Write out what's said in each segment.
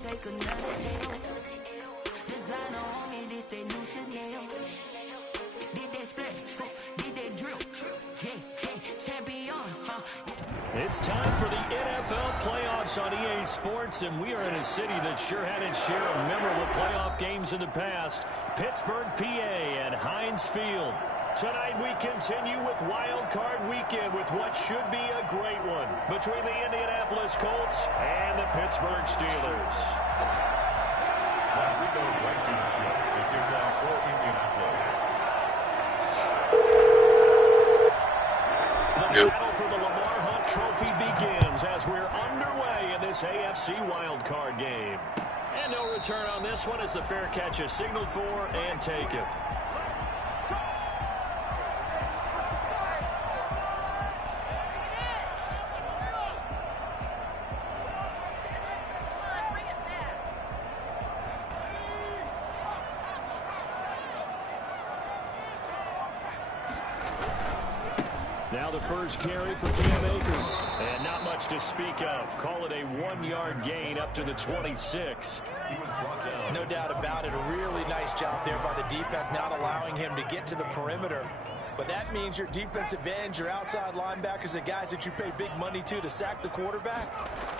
Take another L. Designer on me, this they new Chanel. Did they split? Did they drill? Hey, champion, huh? It's time for the NFL playoffs on EA Sports, and we are in a city that sure had its share of memorable playoff games in the past. Pittsburgh, PA at Heinz Field. Tonight we continue with Wild Card Weekend with what should be a great one between the Indianapolis Colts and the Pittsburgh Steelers. We go right to the show. The kickoff for Indianapolis. The battle for the Lamar Hunt Trophy begins as we're underway in this AFC Wild Card game. And no return on this one as the fair catch is signaled for and taken. Now the first carry for Cam Akers. And not much to speak of. Call it a 1-yard gain up to the 26. No doubt about it. A really nice job there by the defense, not allowing him to get to the perimeter. But that means your defensive ends, your outside linebackers, the guys that you pay big money to sack the quarterback,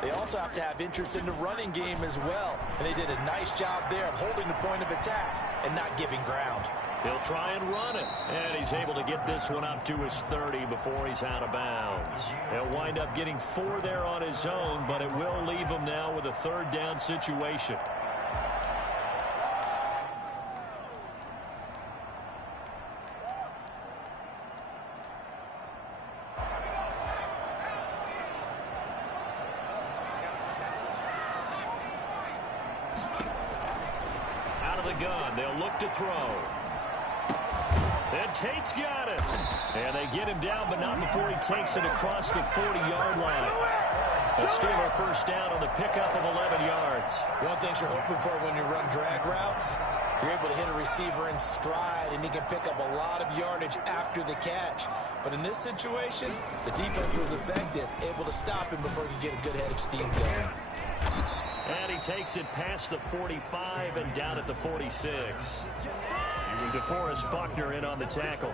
they also have to have interest in the running game as well. And they did a nice job there of holding the point of attack and not giving ground. He'll try and run it. And he's able to get this one up to his 30 before he's out of bounds. He'll wind up getting 4 there on his own, but it will leave him now with a third down situation. Out of the gun, they'll look to throw. And Tate's got it. And they get him down, but not before he takes it across the 40-yard line. A Steeler first down on the pickup of 11 yards. One thing you're hoping for when you run drag routes, you're able to hit a receiver in stride, and he can pick up a lot of yardage after the catch. But in this situation, the defense was effective, able to stop him before he could get a good head of steam going. And he takes it past the 45 and down at the 46. DeForest Buckner in on the tackle.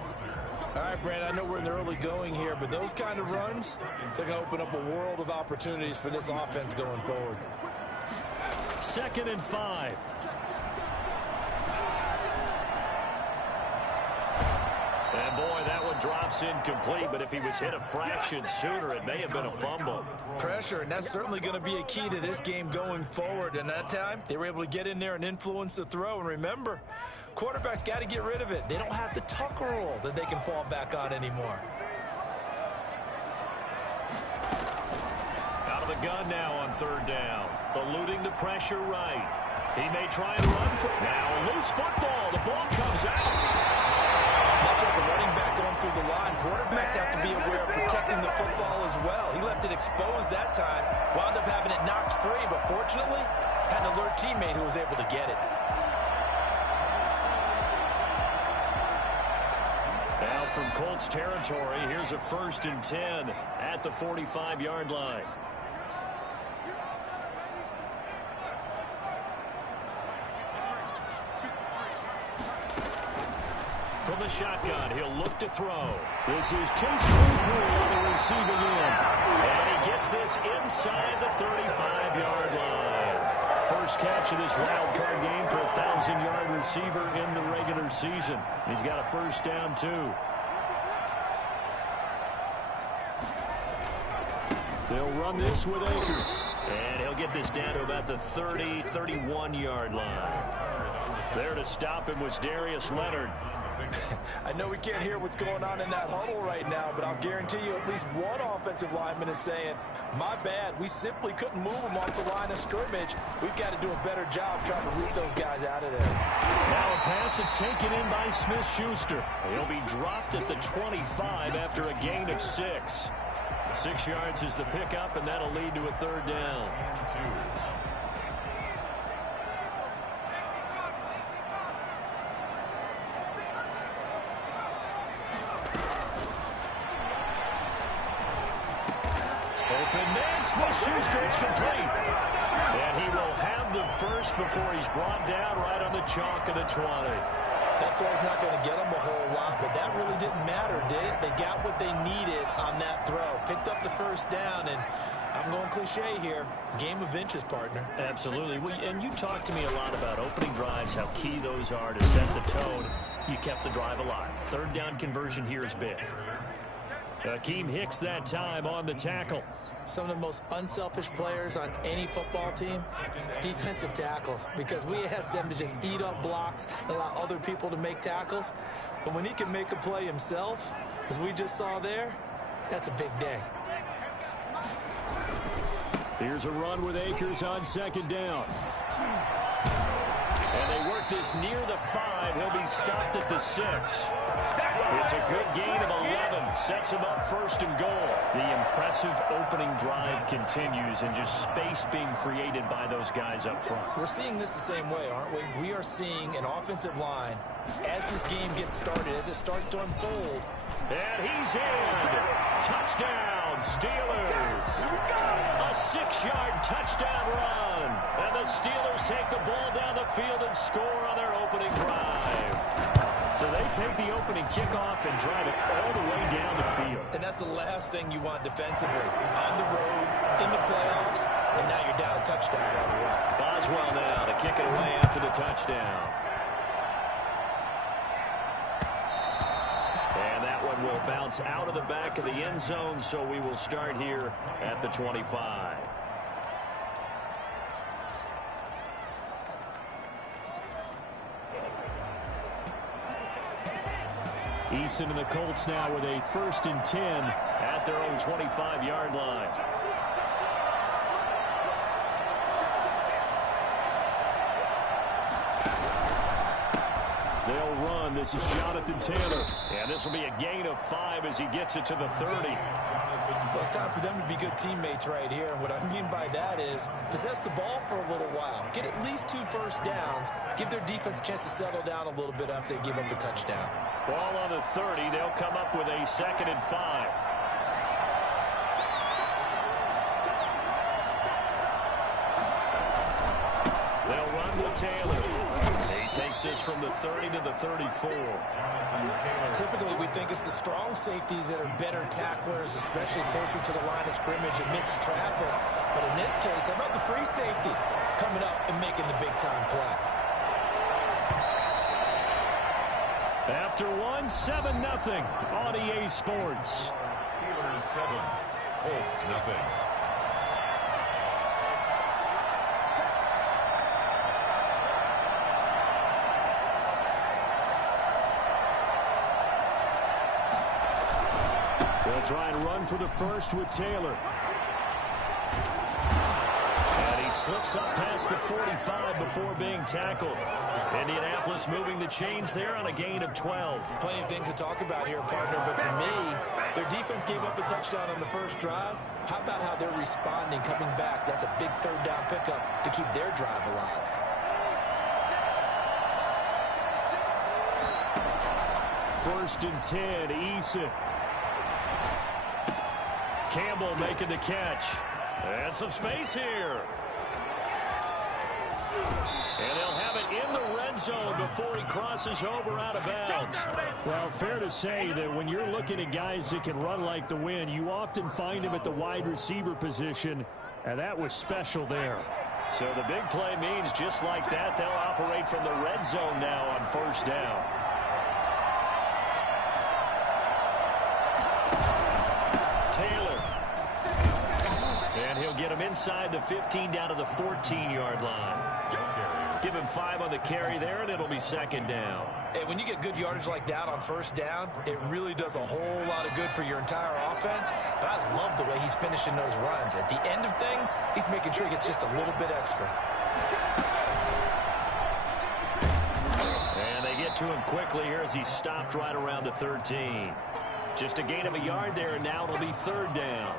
All right, Brandon, I know we're in the early going here, but those kind of runs, they're going to open up a world of opportunities for this offense going forward. 2nd and 5. And boy, that one drops incomplete, but if he was hit a fraction sooner, it may have been a fumble. Pressure, and that's certainly going to be a key to this game going forward. And that time, they were able to get in there and influence the throw. And remember, quarterbacks got to get rid of it. They don't have the tuck rule that they can fall back on anymore. Out of the gun now on 3rd down. Eluding the pressure right. He may try and run for it. Now a loose football. The ball comes out. Much like a running back going through the line, quarterbacks have to be aware of protecting the football as well. He left it exposed that time, wound up having it knocked free, but fortunately, had an alert teammate who was able to get it. Now from Colts territory, here's a 1st and 10 at the 45-yard line. From the shotgun, he'll look to throw. This is Chase Claypool on the receiving end. And he gets this inside the 35-yard line. First catch of this wild card game for a 1,000-yard receiver in the regular season. He's got a first down, too. They'll run this with Akers. And he'll get this down to about the 30, 31-yard line. There to stop him was Darius Leonard. I know we can't hear what's going on in that huddle right now, but I'll guarantee you at least one offensive lineman is saying, my bad, we simply couldn't move them off the line of scrimmage. We've got to do a better job trying to root those guys out of there. Now a pass that's taken in by Smith-Schuster. He'll be dropped at the 25 after a gain of 6. 6 yards is the pickup, and that'll lead to a 3rd down. Open man, Smith-Schuster, it's complete. And he will have the first before he's brought down right on the chalk of the 20. That throw's not going to get them a whole lot, but that really didn't matter, did it? They got what they needed on that throw. Picked up the first down, and I'm going cliche here. Game of inches, partner. Absolutely. And you talked to me a lot about opening drives, how key those are to set the tone. You kept the drive alive. Third down conversion here is big. Akeem Hicks that time on the tackle. Some of the most unselfish players on any football team, defensive tackles, because we ask them to just eat up blocks and allow other people to make tackles. But when he can make a play himself, as we just saw there, that's a big day. Here's a run with Akers on second down. And they work this near the 5. He'll be stopped at the 6. It's a good gain of 11. Sets him up first and goal. The impressive opening drive continues, and just space being created by those guys up front. We're seeing this the same way, aren't we? We are seeing an offensive line, as this game gets started, as it starts to unfold. And he's in. Touchdown, Steelers. A 6-yard touchdown run. And the Steelers take the ball down the field and score on their opening drive. So they take the opening kickoff and drive it all the way down the field. And that's the last thing you want defensively. On the road, in the playoffs, and now you're down a touchdown right away. Boswell now to kick it away after the touchdown. And that one will bounce out of the back of the end zone, so we will start here at the 25. Eason and the Colts now with a 1st and 10 at their own 25-yard line. They'll run. This is Jonathan Taylor. And this will be a gain of 5 as he gets it to the 30. So it's time for them to be good teammates right here. And what I mean by that is possess the ball for a little while. Get at least 2 first downs. Give their defense a chance to settle down a little bit after they give up a touchdown. Ball on the 30. They'll come up with a 2nd and 5. They'll run with Taylor. He takes this from the 30 to the 34. Typically, we think it's the strong safeties that are better tacklers, especially closer to the line of scrimmage amidst traffic. But in this case, how about the free safety coming up and making the big-time play? After 7-0 on EA Sports. Steelers 7, Colts nothing. They'll try and run for the first with Taylor. And he slips up past the 45 before being tackled. Indianapolis moving the chains there on a gain of 12. Plenty of things to talk about here, partner, but to me, their defense gave up a touchdown on the first drive. How about how they're responding, coming back? That's a big 3rd down pickup to keep their drive alive. First and 10, Eason. Campbell making the catch. And some space here. And they'll have it in the red zone before he crosses over out of bounds. Well, fair to say that when you're looking at guys that can run like the wind, you often find him at the wide receiver position, and that was special there. So the big play means just like that, they'll operate from the red zone now on 1st down. Taylor. And he'll get him inside the 15 down to the 14-yard line. Give him 5 on the carry there, and it'll be 2nd down. Hey, when you get good yardage like that on 1st down, it really does a whole lot of good for your entire offense. But I love the way he's finishing those runs. At the end of things, he's making sure he gets just a little bit extra. And they get to him quickly here as he's stopped right around the 13. Just a gain of a yard there, and now it'll be 3rd down.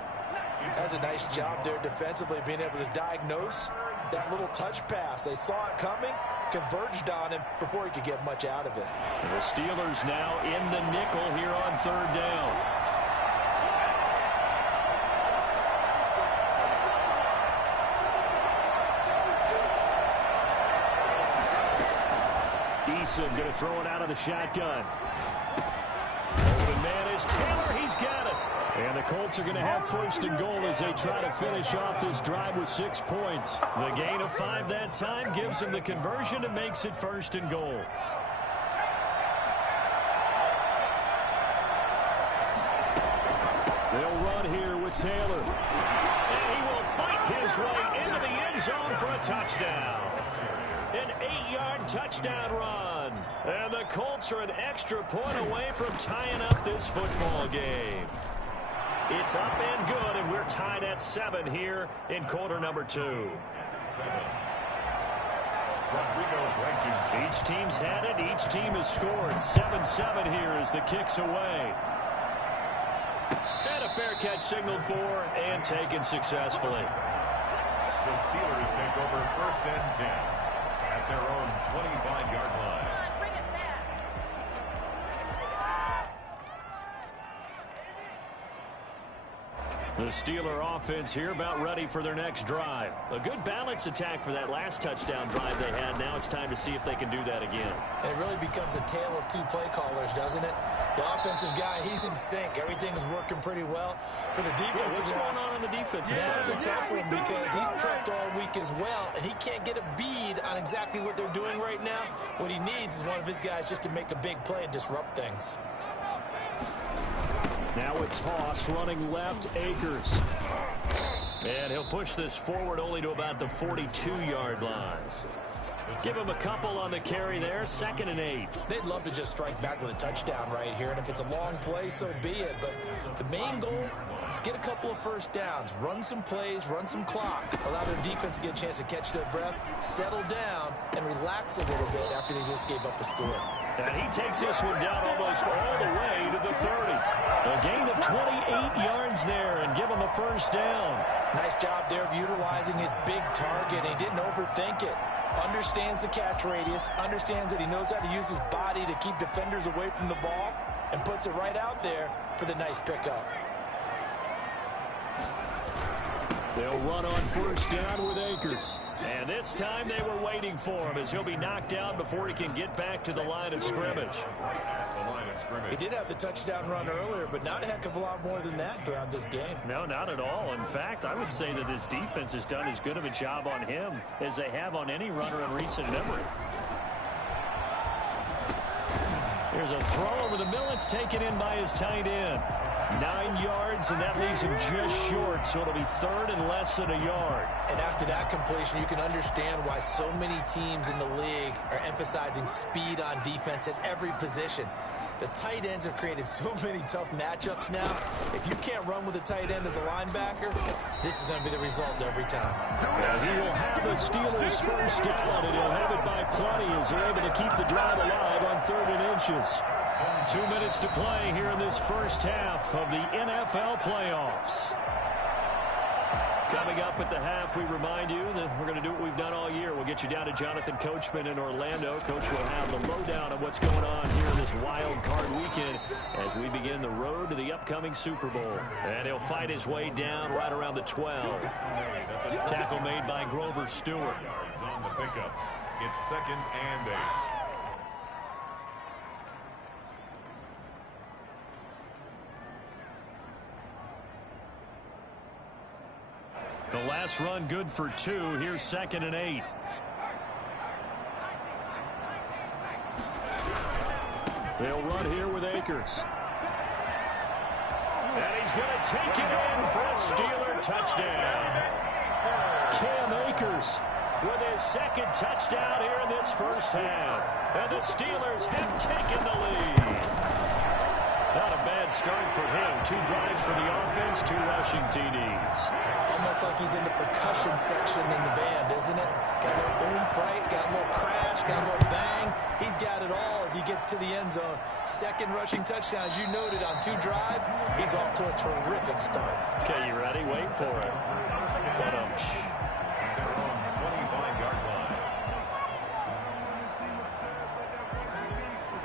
That's a nice job there defensively, being able to diagnose that little touch pass. They saw it coming, converged on him before he could get much out of it. And the Steelers now in the nickel here on 3rd down. Eason going to throw it out of the shotgun. Open man is Taylor. He's got it. And the Colts are going to have first and goal as they try to finish off this drive with 6 points. The gain of 5 that time gives them the conversion and makes it first and goal. They'll run here with Taylor. And he will fight his way into the end zone for a touchdown. An 8-yard touchdown run. And the Colts are an extra point away from tying up this football game. It's up and good, and we're tied at 7 here in quarter number 2. Each team's had it. Each team has scored. 7-7 here as the kick's away. And a fair catch signaled for and taken successfully. The Steelers take over first and 10 at their own 25-yard line. The Steeler offense here about ready for their next drive. A good balance attack for that last touchdown drive they had. Now it's time to see if they can do that again. And it really becomes a tale of 2 play callers, doesn't it? The offensive guy, he's in sync. Everything is working pretty well. For the defensive what's going on the defensive side? That's a tough one because he's prepped all week as well, and he can't get a bead on exactly what they're doing right now. What he needs is one of his guys just to make a big play and disrupt things. Now a toss running left, Akers. And he'll push this forward only to about the 42-yard line. Give him a couple on the carry there. 2nd and 8. They'd love to just strike back with a touchdown right here, and if it's a long play, so be it. But the main goal, get a couple of first downs, run some plays, run some clock, allow their defense to get a chance to catch their breath, settle down, and relax a little bit after they just gave up a score. And he takes this one down almost all the way to the 30. A gain of 28 yards there and give him a first down. Nice job there of utilizing his big target. He didn't overthink it. Understands the catch radius, understands that he knows how to use his body to keep defenders away from the ball, and puts it right out there for the nice pickup. They'll run on first down with Akers. And this time they were waiting for him as he'll be knocked down before he can get back to the line of scrimmage. He did have the touchdown run earlier, but not a heck of a lot more than that throughout this game. No, not at all. In fact, I would say that this defense has done as good of a job on him as they have on any runner in recent memory. There's a throw over the middle. It's taken in by his tight end. 9 yards, and that leaves him just short, so it'll be 3rd and less than a yard. And after that completion, you can understand why so many teams in the league are emphasizing speed on defense at every position. The tight ends have created so many tough matchups now. If you can't run with a tight end as a linebacker, this is going to be the result every time. And he will have the Steelers first down, and he'll have it by plenty as they're able to keep the drive alive on 3rd and inches. 2 minutes to play here in this first half of the NFL playoffs. Coming up at the half, we remind you that we're going to do what we've done all year. We'll get you down to Jonathan Coachman in Orlando. Coach will have the lowdown of what's going on here this wild card weekend as we begin the road to the upcoming Super Bowl. And he'll fight his way down right around the 12. Tackle made by Grover Stewart. On the pickup. It's 2nd and 8. The last run good for 2. Here's 2nd and 8. They'll run here with Akers. And he's going to take it in for a Steeler touchdown. Cam Akers with his 2nd touchdown here in this first half. And the Steelers have taken the lead. Not a bad start for him. 2 drives for the offense, 2 rushing TDs. Almost like he's in the percussion section in the band, isn't it? Got a little oomph, right? Got a little crash, got a little bang. He's got it all as he gets to the end zone. 2nd rushing touchdown, as you noted, on 2 drives. He's off to a terrific start. Okay, you ready? Wait for it.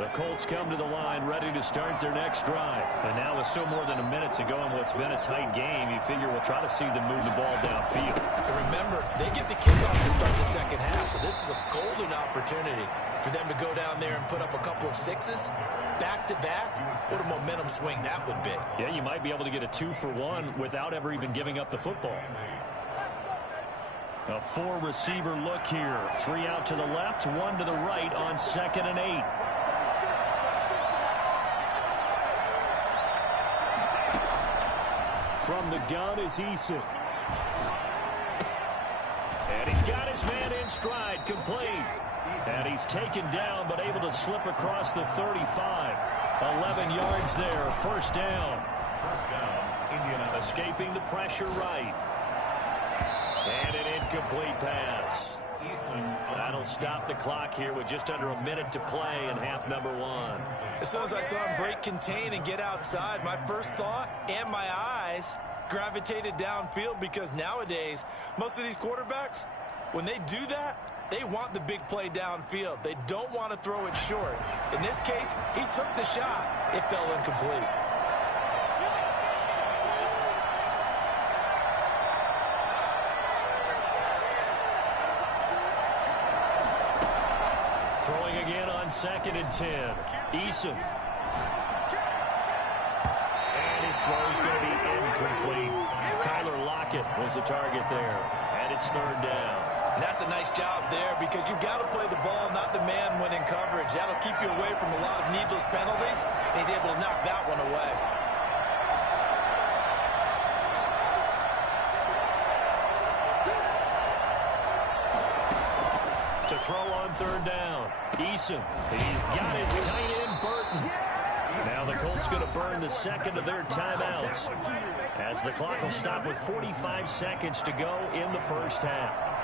The Colts come to the line ready to start their next drive. And now with still more than a minute to go in what's been a tight game, you figure we'll try to see them move the ball downfield. And remember, they get the kickoff to start the second half, so this is a golden opportunity for them to go down there and put up a couple of sixes back-to-back. What a momentum swing that would be. Yeah, you might be able to get a 2-for-1 without ever even giving up the football. A 4-receiver look here. 3 out to the left, 1 to the right on 2nd and 8. From the gun is Eason. And he's got his man in stride, complete. And he's taken down, but able to slip across the 35. 11 yards there, first down. First down, Indianapolis. Escaping the pressure right. And an incomplete pass. That'll stop the clock here with just under a minute to play in half number 1. As soon as I saw him break contain and get outside, my first thought and my eyes gravitated downfield, because nowadays, most of these quarterbacks, when they do that, they want the big play downfield. They don't want to throw it short. In this case, he took the shot. It fell incomplete. Throwing again on 2nd and 10. Eason. And his throw's going to be incomplete. Tyler Lockett was the target there. And it's 3rd down. And that's a nice job there, because you've got to play the ball, not the man when in coverage. That'll keep you away from a lot of needless penalties. And he's able to knock that one away. To throw on 3rd down. Eason. He's got his tight end, Burton. Now the Colts going to burn the second of their timeouts, as the clock will stop with 45 seconds to go in the first half.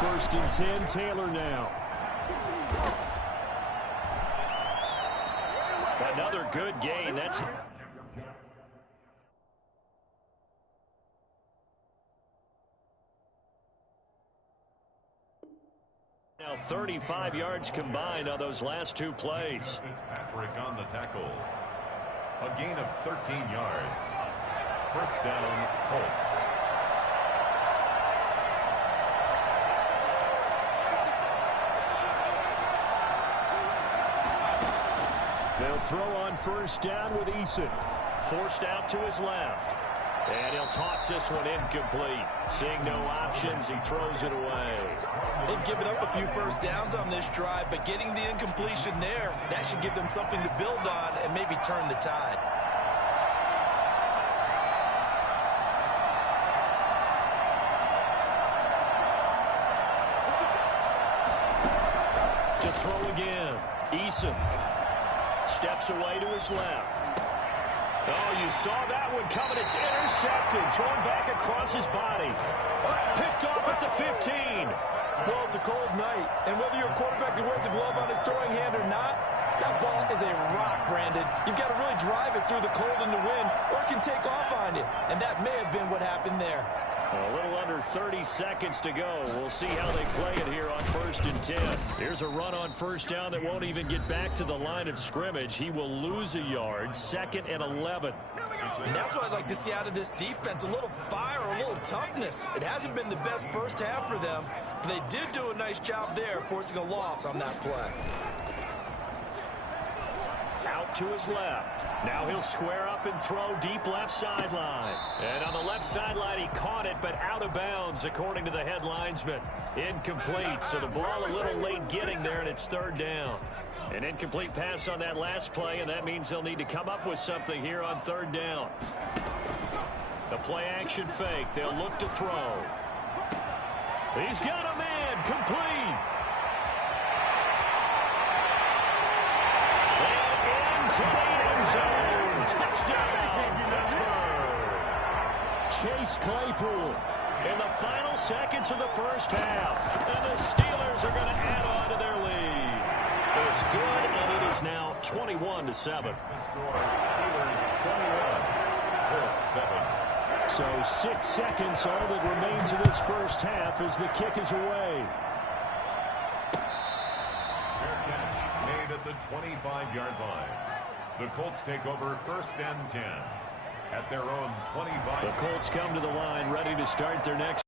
First and 10, Taylor now. Another good gain. That's now 35 yards combined on those last 2 plays. Fitzpatrick on the tackle. A gain of 13 yards. First down, Colts. They'll throw on first down with Eason. Forced out to his left. And he'll toss this one incomplete. Seeing no options, he throws it away. They've given up a few first downs on this drive, but getting the incompletion there, that should give them something to build on and maybe turn the tide. To throw again. Eason steps away to his left. Oh, you saw that one coming. It's intercepted. Thrown back across his body. Picked off at the 15. Well, it's a cold night, and whether you're a quarterback that wears a glove on his throwing hand or not, that ball is a rock, Brandon. You've got to really drive it through the cold and the wind, or it can take off on you. And that may have been what happened there. A little under 30 seconds to go. We'll see how they play it here on 1st and 10. Here's a run on first down that won't even get back to the line of scrimmage. He will lose a yard. 2nd and 11. And that's what I'd like to see out of this defense. A little fire, a little toughness. It hasn't been the best first half for them, but they did do a nice job there, forcing a loss on that play. Out to his left. Now he'll square up and throw deep left sideline. And on the left sideline, he caught it, but out of bounds, according to the head linesman. Incomplete, so the ball a little late getting there, and it's 3rd down. An incomplete pass on that last play, and that means they'll need to come up with something here on 3rd down. The play action fake. They'll look to throw. He's got a man. Complete. To the end zone. Touchdown, Pittsburgh. Chase Claypool in the final seconds of the first half. And the Steelers are going to add on to their lead. It's good, and it is now 21-7. The score, Steelers 21, Colts 7. So So 6 seconds, all that remains of this first half as the kick is away. Fair catch made at the 25-yard line. The Colts take over first and 10 at their own 25. The Colts come to the line ready to start their next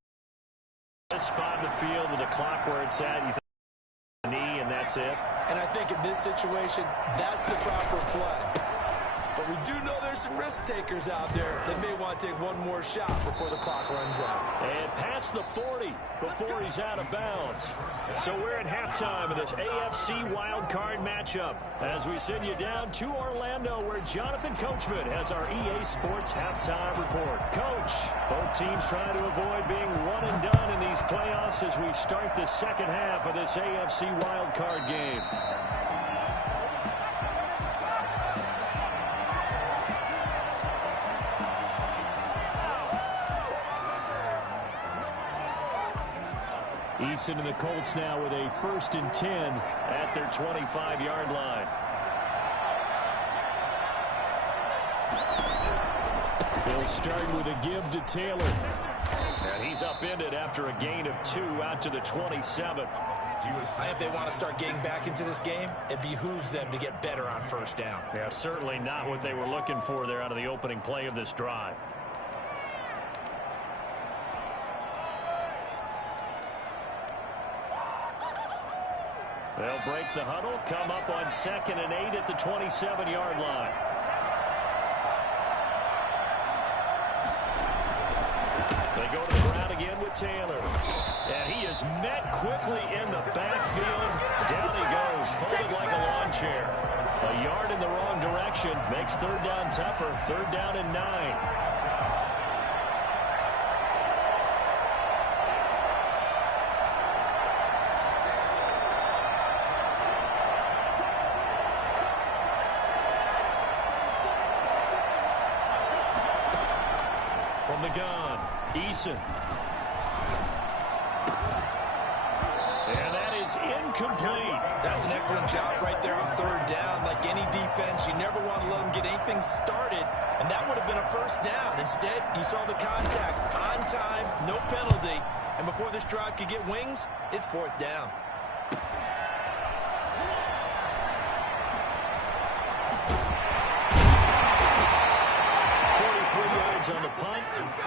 spot in the field with the clock where it's at. You think the knee and that's it? And I think in this situation, that's the proper play. But we do know there's some risk takers out there that may want to take one more shot before the clock runs out. And past the 40 before he's out of bounds. So we're at halftime of this AFC wildcard matchup as we send you down to Orlando where Jonathan Coachman has our EA Sports halftime report. Coach, both teams trying to avoid being one and done in these playoffs as we start the second half of this AFC wildcard game. Eason and the Colts now with a 1st and 10 at their 25-yard line. They'll start with a give to Taylor. And he's upended after a gain of 2 out to the 27. If they want to start getting back into this game, it behooves them to get better on first down. Yeah, certainly not what they were looking for there out of the opening play of this drive. They'll break the huddle, come up on 2nd and 8 at the 27-yard line. They go to the ground again with Taylor. And he is met quickly in the backfield. Down he goes, folded like a lawn chair. A yard in the wrong direction makes 3rd down tougher. 3rd down and 9. From the gun, Eason. And that is incomplete. That's an excellent job right there on 3rd down. Like any defense, you never want to let them get anything started, and that would have been a 1st down. Instead, you saw the contact on time, no penalty, and before this drive could get wings, it's 4th down. On the punt,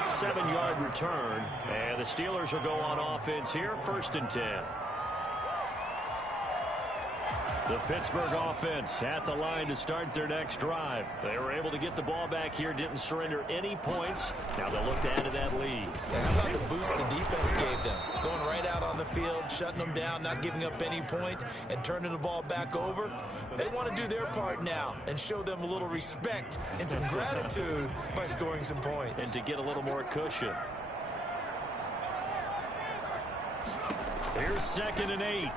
7-yard return, and the Steelers will go on offense here, 1st and 10. The Pittsburgh offense at the line to start their next drive. They were able to get the ball back here, didn't surrender any points. Now they'll look to add to that lead. And how about the boost the defense gave them? Going right out on the field, shutting them down, not giving up any points, and turning the ball back over. They want to do their part now and show them a little respect and some gratitude by scoring some points. And to get a little more cushion. Here's 2nd and 8.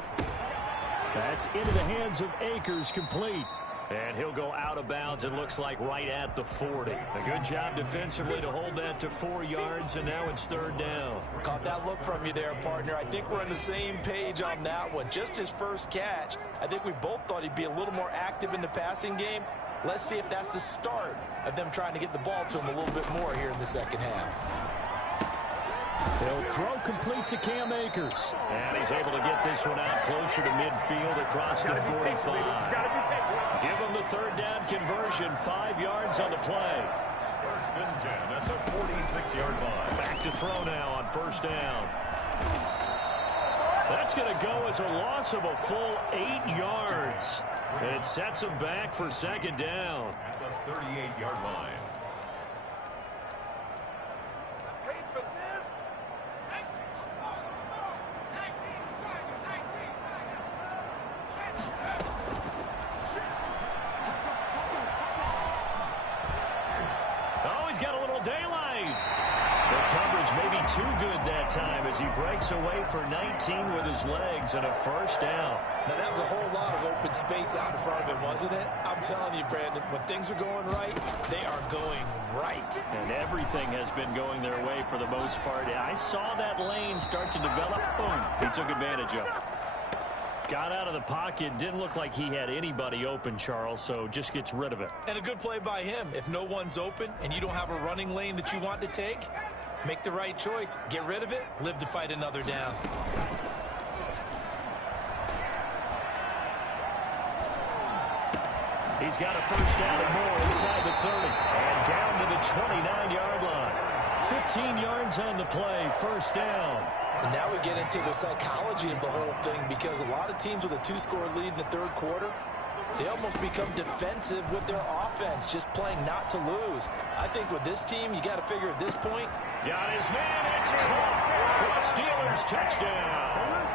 That's into the hands of Akers, complete. And he'll go out of bounds, it looks like right at the 40. A good job defensively to hold that to 4 yards, and now it's 3rd down. Caught that look from you there, partner. I think we're on the same page on that one. Just his first catch. I think we both thought he'd be a little more active in the passing game. Let's see if that's the start of them trying to get the ball to him a little bit more here in the second half. They'll throw complete to Cam Akers. And he's able to get this one out closer to midfield across the 45. Give him the 3rd down conversion, 5 yards on the play. 1st and 10 at the 46-yard line. Back to throw now on 1st down. That's going to go as a loss of a full 8 yards. It sets him back for 2nd down. At the 38-yard line. Too good that time as he breaks away for 19 with his legs and a 1st down. Now, that was a whole lot of open space out in front of him, wasn't it? I'm telling you, Brandon, when things are going right, they are going right. And everything has been going their way for the most part. I saw that lane start to develop. Boom. He took advantage of it. Got out of the pocket. Didn't look like he had anybody open, Charles, so just gets rid of it. And a good play by him. If no one's open and you don't have a running lane that you want to take, make the right choice. Get rid of it. Live to fight another down. He's got a first down and more inside the 30. And down to the 29-yard line. 15 yards on the play. First down. And now we get into the psychology of the whole thing, because a lot of teams with a 2-score lead in the third quarter, they almost become defensive with their offense, just playing not to lose. I think with this team, you got to figure at this point. Got his man. It's caught for the Steelers touchdown.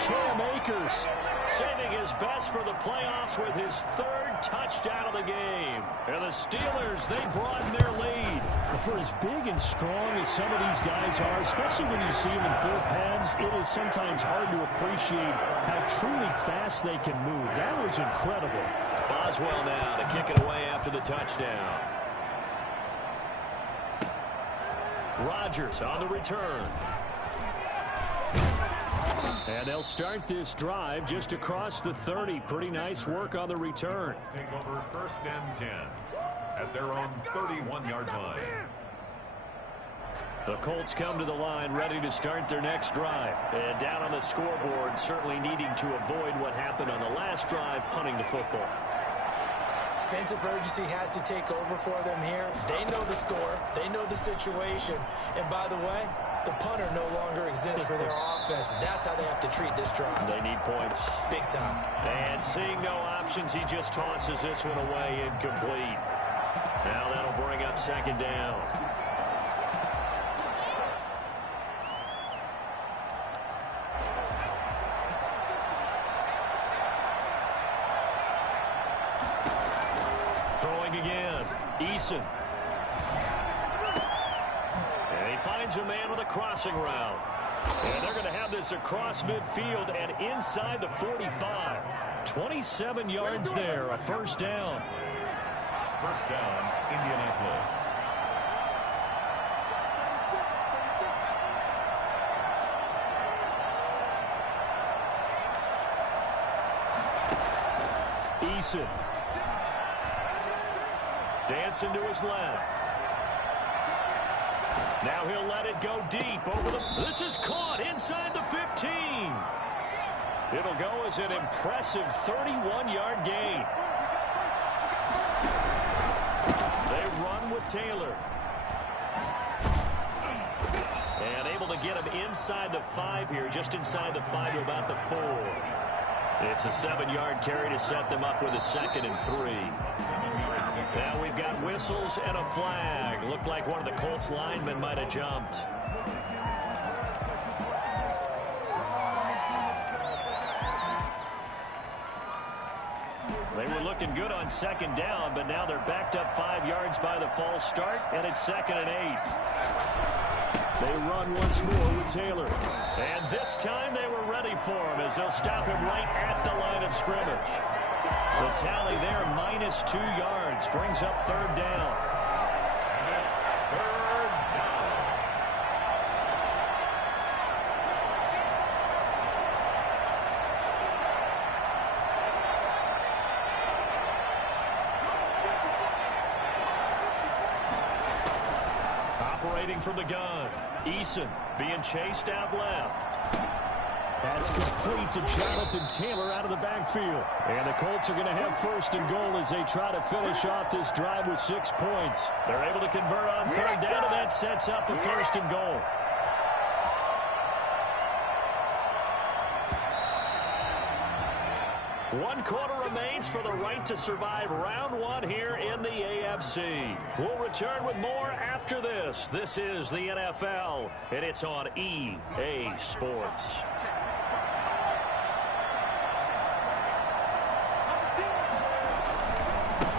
Cam Akers saving his best for the playoffs with his third touchdown of the game. And the Steelers, they broaden their lead. For as big and strong as some of these guys are, especially when you see them in full pads, it is sometimes hard to appreciate how truly fast they can move. That was incredible. Boswell now to kick it away after the touchdown. Rodgers on the return. And they'll start this drive just across the 30. Pretty nice work on the return. Take over first and 10 at their own 31-yard line. The Colts come to the line ready to start their next drive. And down on the scoreboard, certainly needing to avoid what happened on the last drive, punting the football. Sense of urgency has to take over for them here. They know the score. They know the situation. And by the way, the punter no longer exists for their offense. That's how they have to treat this drive. They need points. Big time. And seeing no options, he just tosses this one away incomplete. Now that'll bring up second down. Throwing again. Eason. And he finds a man with a crossing route. And they're going to have this across midfield and inside the 45. 27 yards there, a first down. First down, Indianapolis. Eason. Dancing to his left. Now he'll let it go deep over the... This is caught inside the 15. It'll go as an impressive 31-yard gain. They run with Taylor. And able to get him inside the 5 here, just inside the 5 to about the 4. It's a 7-yard carry to set them up with a 2nd and 3. Now we've got whistles and a flag. Looked like one of the Colts linemen might have jumped. They were looking good on second down, but now they're backed up 5 yards by the false start, and it's 2nd and 8. They run once more with Taylor. And this time they were ready for him as they'll stop him right at the line of scrimmage. The tally there, -2 yards, brings up 3rd down. It's 3rd down. Operating from the gun. Eason being chased out left. That's complete to Jonathan Taylor out of the backfield. And the Colts are going to have 1st and goal as they try to finish off this drive with 6 points. They're able to convert on 3rd down, and that sets up a 1st and goal. One quarter remains for the right to survive round 1 here in the AFC. We'll return with more after this. This is the NFL, and it's on EA Sports.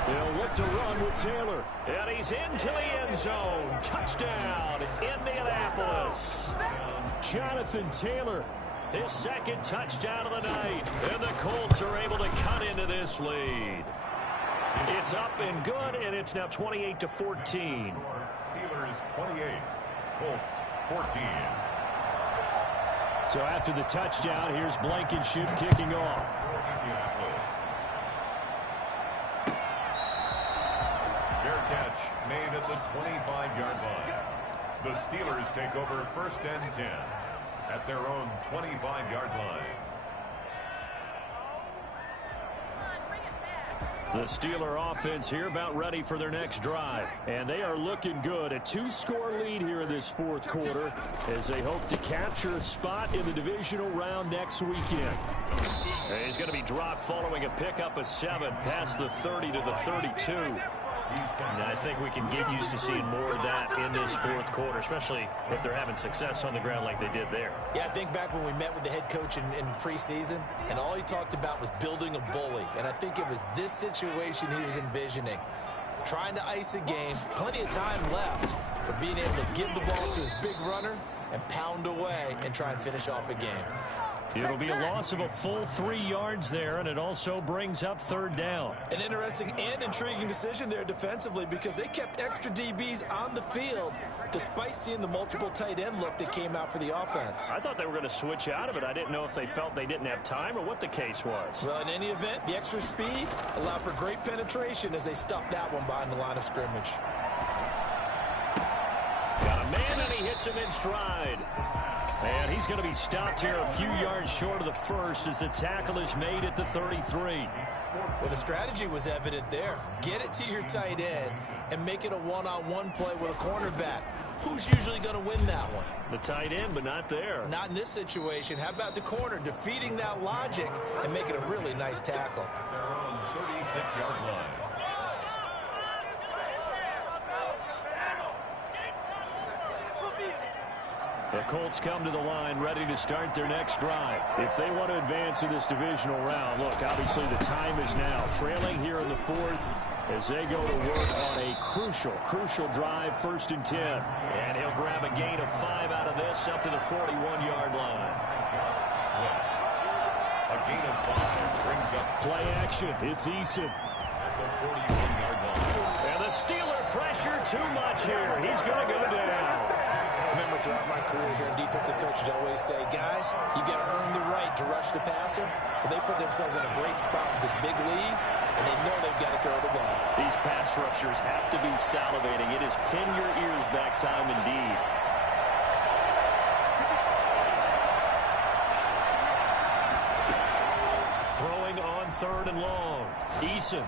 They'll look to run with Taylor. And he's into the end zone. Touchdown, Indianapolis. Jonathan Taylor, his 2nd touchdown of the night. And the Colts are able to cut into this lead. It's up and good, and it's now 28-14. Steelers 28, Colts 14. So after the touchdown, here's Blankenship kicking off. Fair catch made at the 25-yard line. The Steelers take over 1st and 10 at their own 25-yard line. The Steeler offense here about ready for their next drive. And they are looking good. A 2-score lead here in this 4th quarter as they hope to capture a spot in the divisional round next weekend. And he's going to be dropped following a pickup of 7 past the 30 to the 32. And I think we can get used to seeing more of that in this 4th quarter, especially if they're having success on the ground like they did there. Yeah, I think back when we met with the head coach in preseason, and all he talked about was building a bully. And I think it was this situation he was envisioning. Trying to ice a game, plenty of time left, but being able to give the ball to his big runner and pound away and try and finish off a game. It'll be a loss of a full 3 yards there, and it also brings up 3rd down. An interesting and intriguing decision there defensively because they kept extra DBs on the field despite seeing the multiple tight end look that came out for the offense. I thought they were going to switch out of it. I didn't know if they felt they didn't have time or what the case was. Well, in any event, the extra speed allowed for great penetration as they stuffed that one behind the line of scrimmage. Got a man, and he hits him in stride. And he's going to be stopped here a few yards short of the first as the tackle is made at the 33. Well, the strategy was evident there. Get it to your tight end and make it a one-on-one play with a cornerback. Who's usually going to win that one? The tight end, but not there. Not in this situation. How about the corner defeating that logic and making a really nice tackle? Their own 36-yard line. The Colts come to the line ready to start their next drive. If they want to advance in this divisional round, look, obviously the time is now. Trailing here in the 4th as they go to work on a crucial drive, 1st and 10. And he'll grab a gain of 5 out of this up to the 41-yard line. A gain of 5 brings up play action. It's Eason. At the 41-yard line. And the Steeler pressure too much here. He's going to go down. Remember, throughout my career here, defensive coaches always say, guys, you got to earn the right to rush the passer. But they put themselves in a great spot with this big lead, and they know they've got to throw the ball. These pass rushers have to be salivating. It is pin your ears back time indeed. Throwing on 3rd and long. Eason.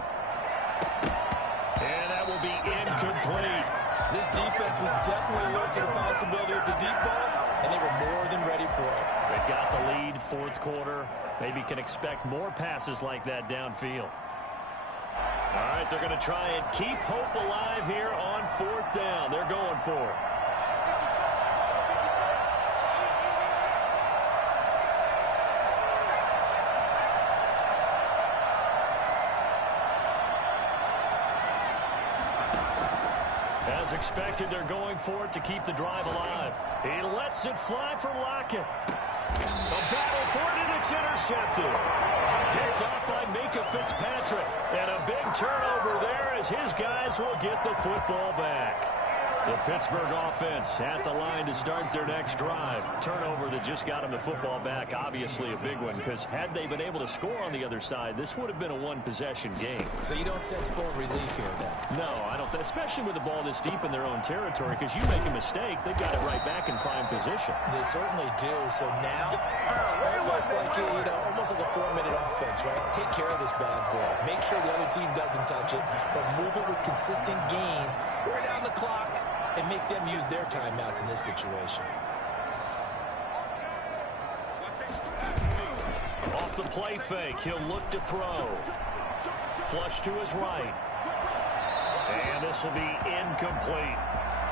And that will be incomplete. This defense was definitely alert to the possibility of the deep ball, and they were more than ready for it. They've got the lead, 4th quarter. Maybe can expect more passes like that downfield. All right, they're going to try and keep hope alive here on 4th down. They're going for it. As expected, they're going for it to keep the drive alive. He lets it fly for Lockett. A battle for it, and it's intercepted. Picked off by Minka Fitzpatrick. And a big turnover there as his guys will get the football back. The Pittsburgh offense at the line to start their next drive. Turnover that just got them the football back. Obviously a big one, because had they been able to score on the other side, this would have been a one-possession game. So you don't sense full relief here, then? No, I don't. Especially with the ball this deep in their own territory, because you make a mistake, they've got it right back in prime position. They certainly do. So now, almost like almost like a 4-minute offense, right? Take care of this bad boy. Make sure the other team doesn't touch it, but move it with consistent gains. Wear down the clock and make them use their timeouts in this situation. Off the play fake, he'll look to throw. Flush to his right. And this will be incomplete.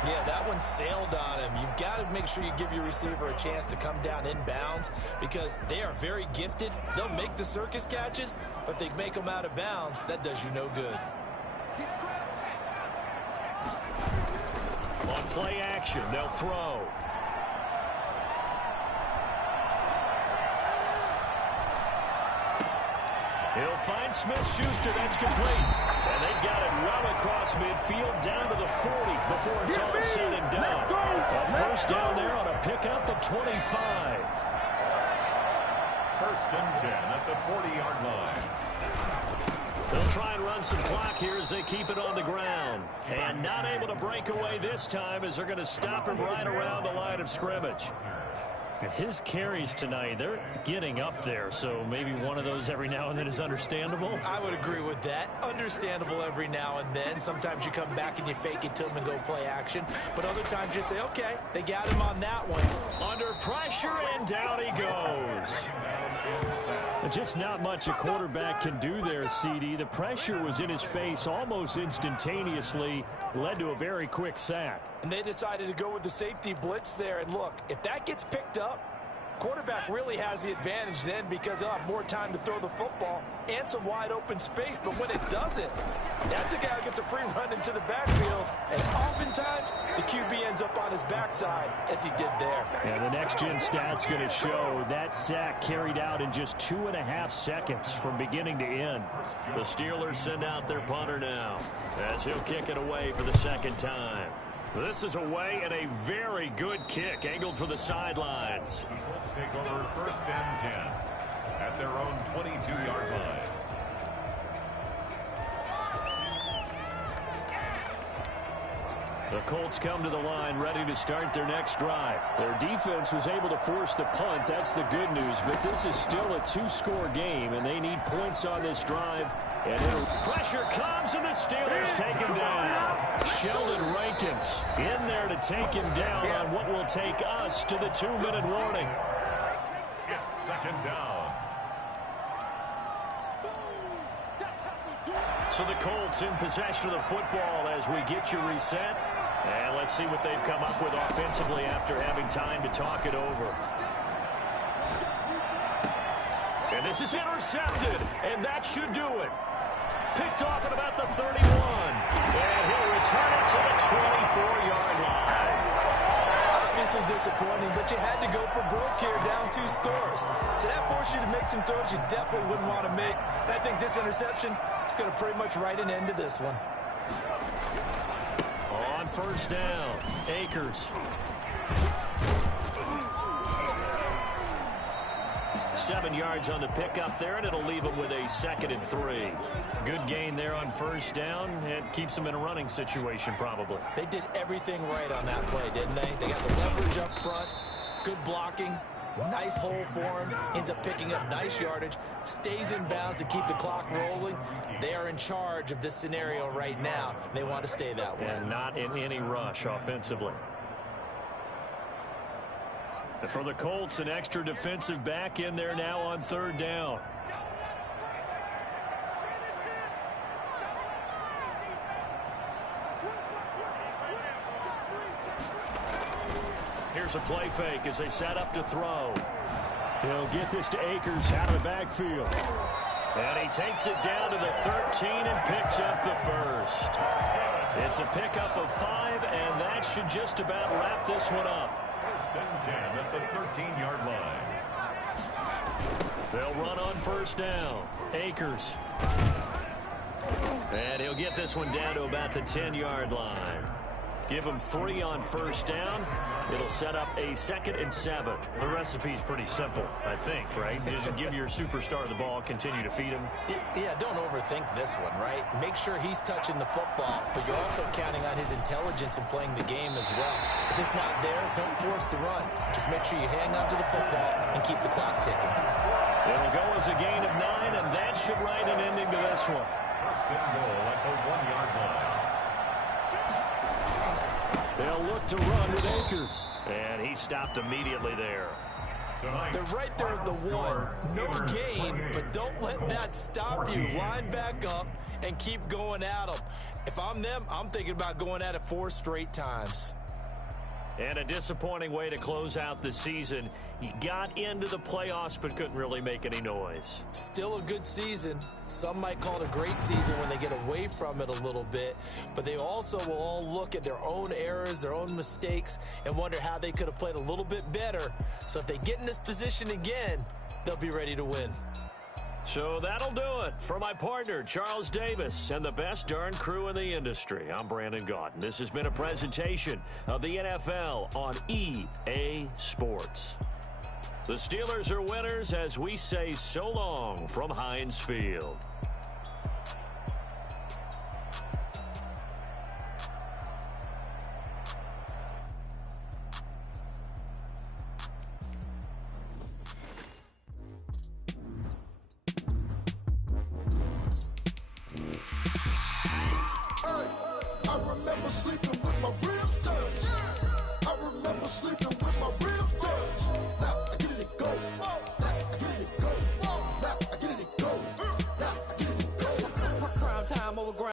Yeah, that one sailed on him. You've got to make sure you give your receiver a chance to come down inbounds because they are very gifted. They'll make the circus catches, but if they make them out of bounds, that does you no good. On play action, they'll throw. He'll find Smith-Schuster. That's complete. And they've got it well across midfield down to the 40 before it's all said and done. A first down there on a pickup of 25. First and 10 at the 40-yard line. They'll try and run some clock here as they keep it on the ground. And not able to break away this time as they're going to stop him right around the line of scrimmage. His carries tonight, they're getting up there, so maybe one of those every now and then is understandable. I would agree with that. Understandable every now and then. Sometimes you come back and you fake it to him and go play action. But other times you say, okay, they got him on that one. Under pressure, and down he goes. Just not much a quarterback can do there, CD. The pressure was in his face almost instantaneously, led to a very quick sack. And they decided to go with the safety blitz there. And look, if that gets picked up, quarterback really has the advantage then because he'll have more time to throw the football and some wide open space. But when it doesn't, that's a guy who gets a free run into the backfield. And oftentimes, the QB ends up on his backside as he did there. And the next-gen stat's going to show that sack carried out in just 2.5 seconds from beginning to end. The Steelers send out their punter now as he'll kick it away for the second time. This is away and a very good kick angled for the sidelines. The Colts take over first and 10 at their own 22-yard line. The Colts come to the line ready to start their next drive. Their defense was able to force the punt. That's the good news. But this is still a 2-score game, and they need points on this drive. And pressure comes, and the Steelers take him down. Sheldon Rankins in there to take him down on what will take us to the 2-minute warning. It's second down. So the Colts in possession of the football as we get you reset. And let's see what they've come up with offensively after having time to talk it over. And this is intercepted, and that should do it. Picked off at about the 31. And he'll return it to the 24-yard line. Obviously disappointing, but you had to go for broke here, down 2 scores. So that forced you to make some throws you definitely wouldn't want to make. And I think this interception is going to pretty much write an end to this one. On first down, Akers. 7 yards on the pickup there, and it'll leave him with a 2nd and 3. Good gain there on first down. It keeps them in a running situation, probably. They did everything right on that play, didn't they? They got the leverage up front, good blocking, nice hole for him, ends up picking up nice yardage, stays in bounds to keep the clock rolling. They are in charge of this scenario right now. They want to stay that way. And not in any rush offensively. For the Colts, an extra defensive back in there now on third down. Here's a play fake as they set up to throw. He'll get this to Akers out of the backfield. And he takes it down to the 13 and picks up the first. It's a pickup of 5, and that should just about wrap this one up. First and 10 at the 13-yard line. They'll run on first down. Akers. And he'll get this one down to about the 10-yard line. Give him 3 on first down. It'll set up a 2nd and 7. The recipe's pretty simple, I think, right? Just give your superstar the ball, continue to feed him. Yeah, don't overthink this one, right? Make sure he's touching the football, but you're also counting on his intelligence in playing the game as well. If it's not there, don't force the run. Just make sure you hang on to the football and keep the clock ticking. It'll go as a gain of 9, and that should write an ending to this one. First and goal at the 1-yard line. They'll look to run with Akers. And he stopped immediately there. They're right there at the 1. No gain, but don't let that stop you. Line back up and keep going at them. If I'm them, I'm thinking about going at it 4 straight times. And a disappointing way to close out the season. He got into the playoffs but couldn't really make any noise. Still a good season. Some might call it a great season when they get away from it a little bit. But they also will all look at their own errors, their own mistakes, and wonder how they could have played a little bit better. So if they get in this position again, they'll be ready to win. So that'll do it for my partner, Charles Davis, and the best darn crew in the industry. I'm Brandon Gaudin. This has been a presentation of the NFL on EA Sports. The Steelers are winners as we say so long from Heinz Field. I remember sleeping